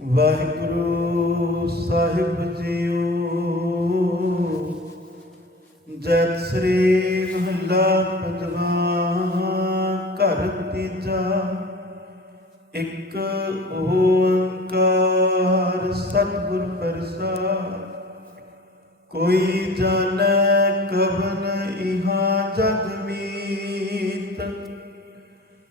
ਵਾਹਿਗੁਰੂ ਸਾਹਿਬ JIO, ਜੈ ਸ੍ਰੀ ਮਹਲਾ ਪੰਜਵਾ ਘਰ ਤੀਜਾ, ਇੱਕ ਓੰਕਾਰ ਸਤਿਗੁਰ ਪ੍ਰਸਾਦ ਕੋਈ ਜਾਣੈ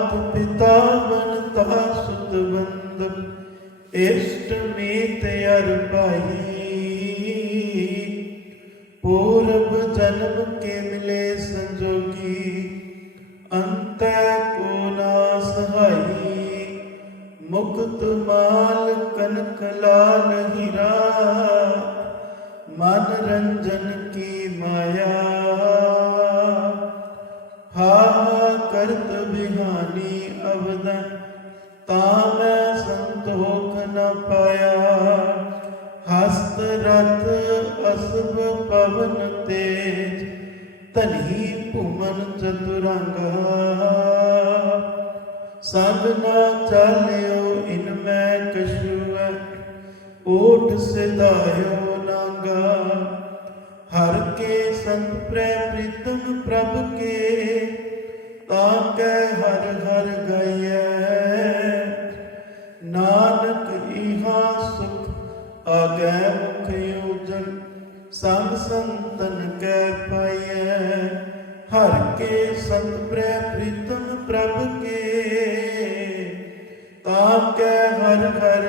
ਮਾਤ ਪਿਤਾ ਬਨਤਾ ਸੁਤ ਇਸ਼ਟ ਮੀਤ ਅਰ ਭਾਈ। ਪੂਰਬ ਜਨਮ ਕੇ ਮਿਲੇ ਸੰਜੋਗੀ, ਅੰਤੈ ਕੋ ਨਾ ਸਹਾਈ। ਮੁਕਤ ਮਾਲ ਕਨਕ ਲਾਲ ਹੀਰਾ ਮਨ ਰੰਜਨ ਕਰਤ ਬਿਹਾਨੀ ਤਾਂ ਮੈਂ ਸੰਤੋਖ ਨ ਪਾਇਆ। ਹਸਤ ਰਤ ਅਸਬ ਪਵਨ ਤੇਜ, ਧਨੀ ਭੂਮਨ ਚਤੁਰੰਗਾ। ਸੰਗ ਨਾ ਚਾਲਿਓ ਇਨ ਮੈਂ ਕਛੁਐ ਓਠ ਸਿਧਾਇਓ ਨਾਗਾ। ਹਰ ਕੇ ਸੰਤ ਪ੍ਰੈ ਪ੍ਰੀਤਮ ਪ੍ਰਭ ਕੇ ਤਾਂ ਹਰ ਹਰ ਗਾਇਐ ਨਾਨਕ ਇਹਾ ਸੁਖ ਆਗੈ ਮੁਖ ਉਜਲ ਸੰਗ ਸੰਤਨ ਕੈ ਪਾਈਐ। ਹਰ ਕੇ ਸੰਤ ਪ੍ਰੈ ਪ੍ਰੀਤਮ ਪ੍ਰਭ ਕੇ, ਤਾਂ ਕੈ ਹਰ ਹਰ